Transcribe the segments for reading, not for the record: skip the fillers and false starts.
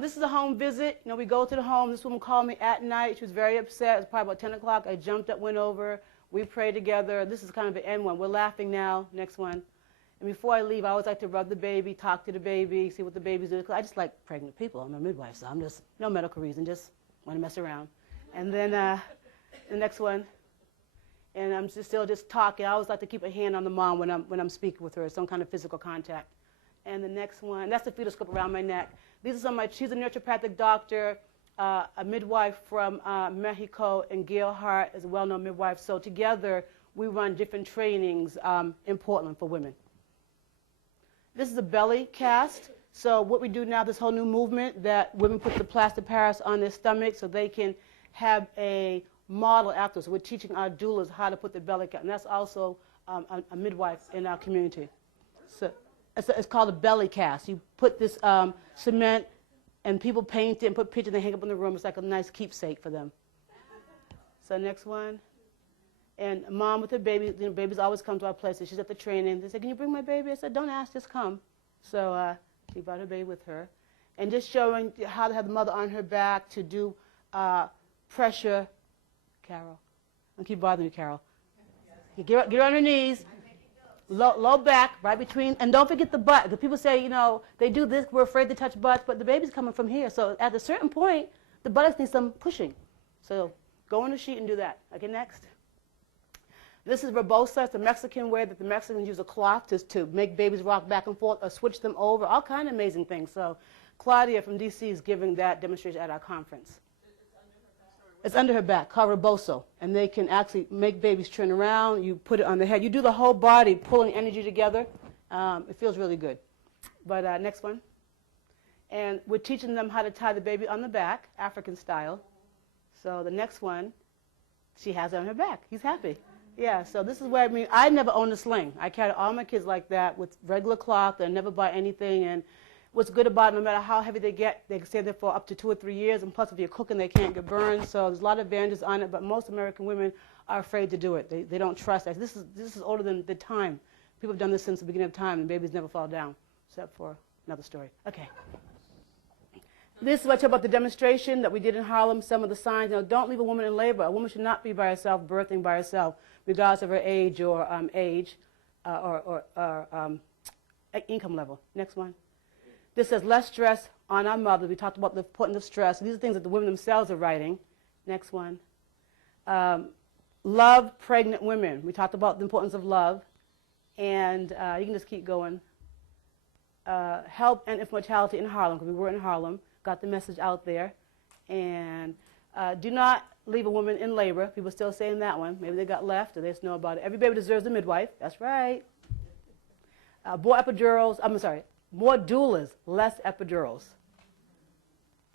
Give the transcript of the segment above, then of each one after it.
This is a home visit. You know, we go to the home. This woman called me at night. She was very upset. It was probably about 10 o'clock. I jumped up, went over. We prayed together. This is kind of an end one. We're laughing now. Next one. And before I leave, I always like to rub the baby, talk to the baby, see what the baby's doing. I just like pregnant people. I'm a midwife, so I'm just, no medical reason, just want to mess around. And then the next one. And I'm still just talking. I always like to keep a hand on the mom when I'm speaking with her, some kind of physical contact. And the next one, that's the fetal scope around my neck. These are some of she's a naturopathic doctor, a midwife from Mexico, and Gail Hart is a well-known midwife. So together, we run different trainings in Portland for women. This is a belly cast. So what we do now, this whole new movement that women put the plaster Paris on their stomach so they can have a model after. So we're teaching our doulas how to put the belly cast. And that's also a midwife in our community. So it's called a belly cast. You put this cement, and people paint it and put pictures and they hang up in the room. It's like a nice keepsake for them. So next one. And mom with her baby, you know, babies always come to our place. She's at the training. They said, "Can you bring my baby?" I said, "Don't ask, just come." So she brought her baby with her. And just showing how to have the mother on her back to do pressure. Carol. I'll keep bothering you, Carol. You get her on her knees. Low back, right between, and don't forget the butt. The people say, you know, they do this, we're afraid to touch butts, but the baby's coming from here. So at a certain point, the buttocks need some pushing. So go on the sheet and do that. Okay, next. This is rebosa. It's the Mexican way that the Mexicans use a cloth to make babies rock back and forth or switch them over, all kind of amazing things. So Claudia from D.C. is giving that demonstration at our conference. It's under her back, called reboso, and they can actually make babies turn around. You put it on the head. You do the whole body, pulling energy together. It feels really good. But next one. And we're teaching them how to tie the baby on the back, African style. So the next one, she has it on her back. He's happy. Yeah, so this is where, I mean, I never owned a sling. I carried all my kids like that with regular cloth and never buy anything. And what's good about it, no matter how heavy they get, they can stay there for up to 2 or 3 years. And plus, if you're cooking, they can't get burned. So there's a lot of advantages on it. But most American women are afraid to do it. They don't trust it. This is older than the time. People have done this since the beginning of time, and babies never fall down, except for another story. Okay. This is what I talk about the demonstration that we did in Harlem, some of the signs. You know, don't leave a woman in labor. A woman should not be by herself, birthing by herself, regardless of her age or income level. Next one. This says less stress on our mothers. We talked about the importance of stress. These are things that the women themselves are writing. Next one. Love pregnant women. We talked about the importance of love. And you can just keep going. Help and infant mortality in Harlem, because we were in Harlem. Got the message out there. And do not leave a woman in labor. People are still saying that one. Maybe they got left or they just know about it. Every baby deserves a midwife. That's right. More epidurals. More doulas, less epidurals.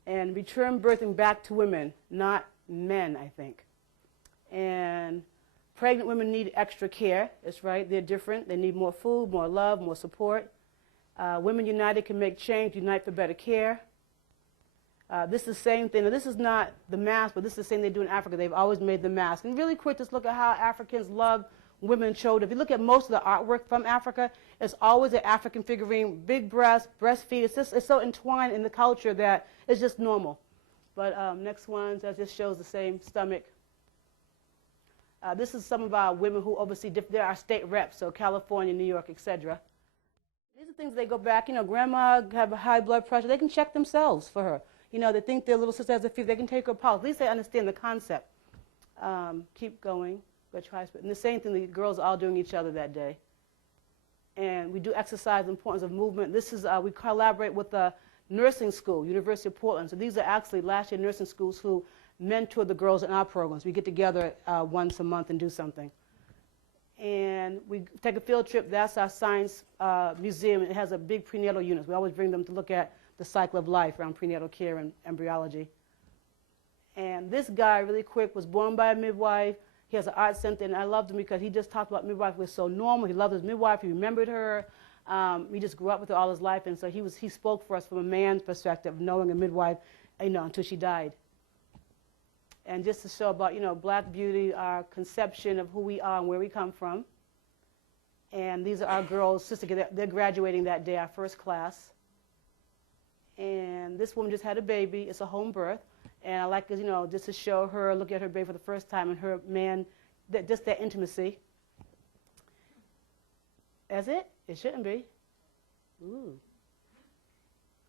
And return birthing back to women, not men, I think. And pregnant women need extra care. That's right. They're different. They need more food, more love, more support. Women United can make change, unite for better care. This is the same thing. Now, this is not the mask, but this is the same they do in Africa. They've always made the mask. And really quick, just look at how Africans love women and children. If you look at most of the artwork from Africa, it's always an African figurine, big breasts, breastfeed. It's so entwined in the culture that it's just normal. But next one, that just shows the same stomach. This is some of our women who oversee, they're our state reps, so California, New York, etc. These are things they go back, you know, grandma have a high blood pressure. They can check themselves for her. You know, they think their little sister has a fever. They can take her pulse. At least they understand the concept. Keep going. And the same thing the girls are all doing each other that day. And we do exercise the importance of movement. This is, we collaborate with the nursing school, University of Portland. So these are actually last year nursing schools who mentor the girls in our programs. We get together once a month and do something. And we take a field trip. That's our science museum. It has a big prenatal unit. We always bring them to look at the cycle of life around prenatal care and embryology. And this guy, really quick, was born by a midwife. He has an art center, and I loved him because he just talked about midwife was so normal. He loved his midwife. He remembered her. He just grew up with her all his life, and so he spoke for us from a man's perspective, knowing a midwife, you know, until she died. And just to show about, you know, black beauty, our conception of who we are and where we come from. And these are our girls, they're graduating that day, our first class. And And this woman just had a baby. It's a home birth. And I like, you know, just to show her, look at her baby for the first time and her man, just that intimacy. That's it? It shouldn't be. Ooh.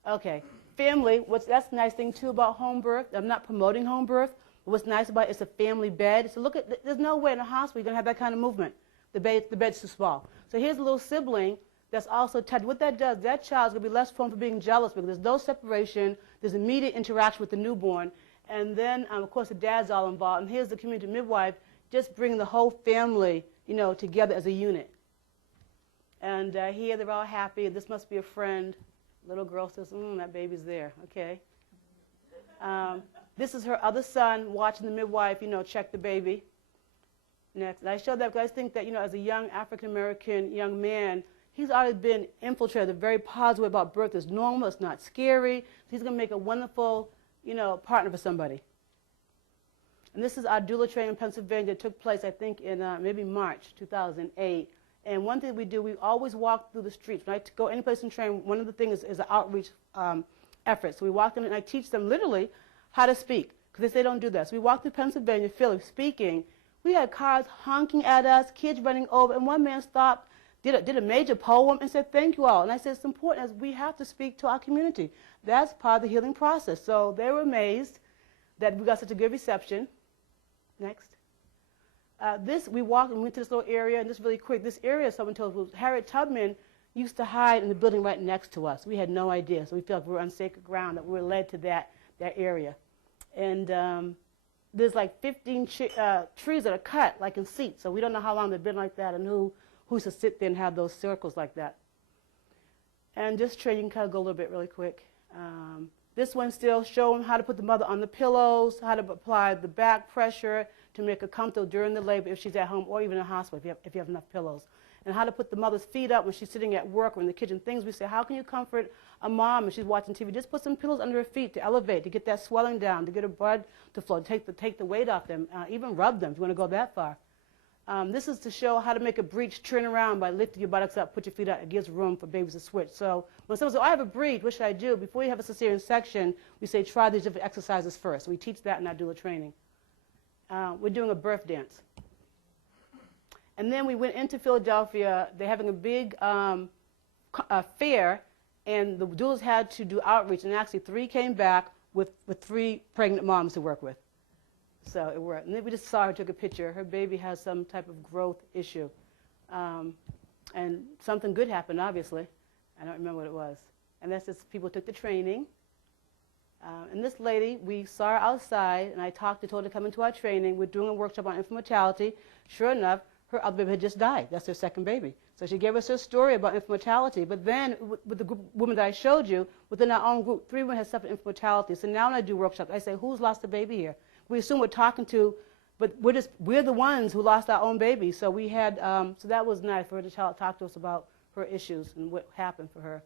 Okay. Family, that's the nice thing, too, about home birth. I'm not promoting home birth. But what's nice about it, it's a family bed. So look at, there's no way in a hospital you're going to have that kind of movement. The bed's too small. So here's a little sibling that's also touched. What that does, that child's going to be less prone for being jealous because there's no separation. There's immediate interaction with the newborn. And then, of course, the dad's all involved. And here's the community midwife just bringing the whole family, you know, together as a unit. And here they're all happy. This must be a friend. Little girl says, that baby's there. Okay. This is her other son watching the midwife, you know, check the baby. Next. And I showed that because I think that, you know, as a young African-American young man, he's already been infiltrated very positive about birth. It's normal. It's not scary. So he's going to make a wonderful, you know, partner for somebody. And this is our doula training in Pennsylvania that took place, I think, in maybe March 2008. And one thing we do, we always walk through the streets. When I go any place and train, one of the things is an outreach effort. So we walk them and I teach them literally how to speak because they don't do that. So we walked through Pennsylvania, Philly, speaking. We had cars honking at us, kids running over, and one man stopped, did a major poem and said, thank you all. And I said, it's important as we have to speak to our community. That's part of the healing process. So they were amazed that we got such a good reception. Next. We walked and went to this little area, and just really quick, this area, someone told us, was Harriet Tubman used to hide in the building right next to us. We had no idea, so we felt like we were on sacred ground, that we were led to that area. And there's like 15 trees that are cut, like in seats, so we don't know how long they've been like that and who used to sit there and have those circles like that. And just train, you can kind of go a little bit really quick. This one still showing how to put the mother on the pillows, how to apply the back pressure to make her comfortable during the labor if she's at home or even in a hospital if you have enough pillows. And how to put the mother's feet up when she's sitting at work or in the kitchen. Things we say, how can you comfort a mom when she's watching TV? Just put some pillows under her feet to elevate, to get that swelling down, to get her blood to flow, to take the weight off them, even rub them if you want to go that far. This is to show how to make a breech turn around by lifting your buttocks up, put your feet out. It gives room for babies to switch. So when someone says, I have a breech, what should I do? Before you have a cesarean section, we say, try these different exercises first. We teach that in our doula training. We're doing a birth dance. And then we went into Philadelphia. They're having a big fair, and the doulas had to do outreach. And actually 3 came back with 3 pregnant moms to work with. So it worked. And then we just saw her, took a picture. Her baby has some type of growth issue. And something good happened, obviously. I don't remember what it was. And that's just people took the training. And this lady, we saw her outside, and I told her to come into our training. We're doing a workshop on infant mortality. Sure enough, her other baby had just died. That's her second baby. So she gave us her story about infant mortality. But then, with the group of women that I showed you, within our own group, 3 women had suffered infant mortality. So now when I do workshops, I say, who's lost a baby here? We assume we're talking to, but we're the ones who lost our own baby. So we had, so that was nice for her to talk to us about her issues and what happened for her.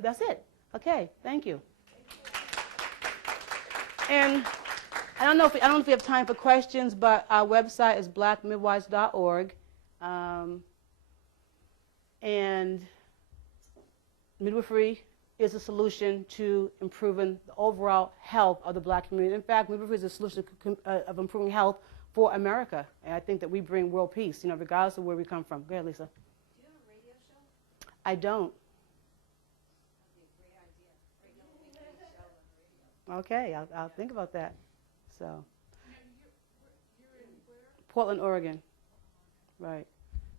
That's it. Okay, thank you. And I don't know if we have time for questions, but our website is blackmidwives.org. And midwifery is a solution to improving the overall health of the black community. In fact, midwifery is a solution of improving health for America. And I think that we bring world peace, you know, regardless of where we come from. Go ahead, Lisa. Do you have a radio show? I don't. Okay, I'll think about that. So. You're in where? Portland, Oregon. Right.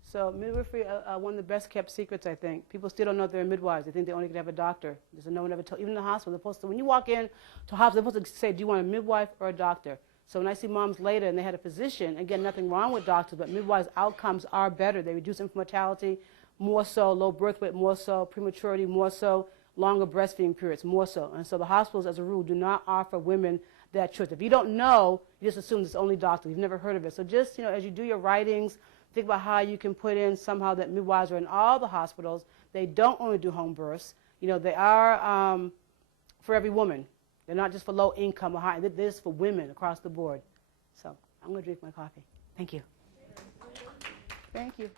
So midwifery, one of the best kept secrets, I think. People still don't know they're midwives. They think they only could have a doctor. There's no one ever told. Even in the hospital, they're supposed to. When you walk in to a hospital, they're supposed to say, "Do you want a midwife or a doctor?" So when I see moms later and they had a physician, again, nothing wrong with doctors, but midwives' outcomes are better. They reduce infant mortality, more so, low birth weight, more so, prematurity, more so, longer breastfeeding periods, more so. And so the hospitals, as a rule, do not offer women that choice. If you don't know, you just assume it's only doctors. You've never heard of it. So just, you know, as you do your writings, think about how you can put in somehow that midwives are in all the hospitals. They don't only do home births. You know, they are for every woman. They're not just for low income or high. They're just for women across the board. So I'm going to drink my coffee. Thank you. Thank you.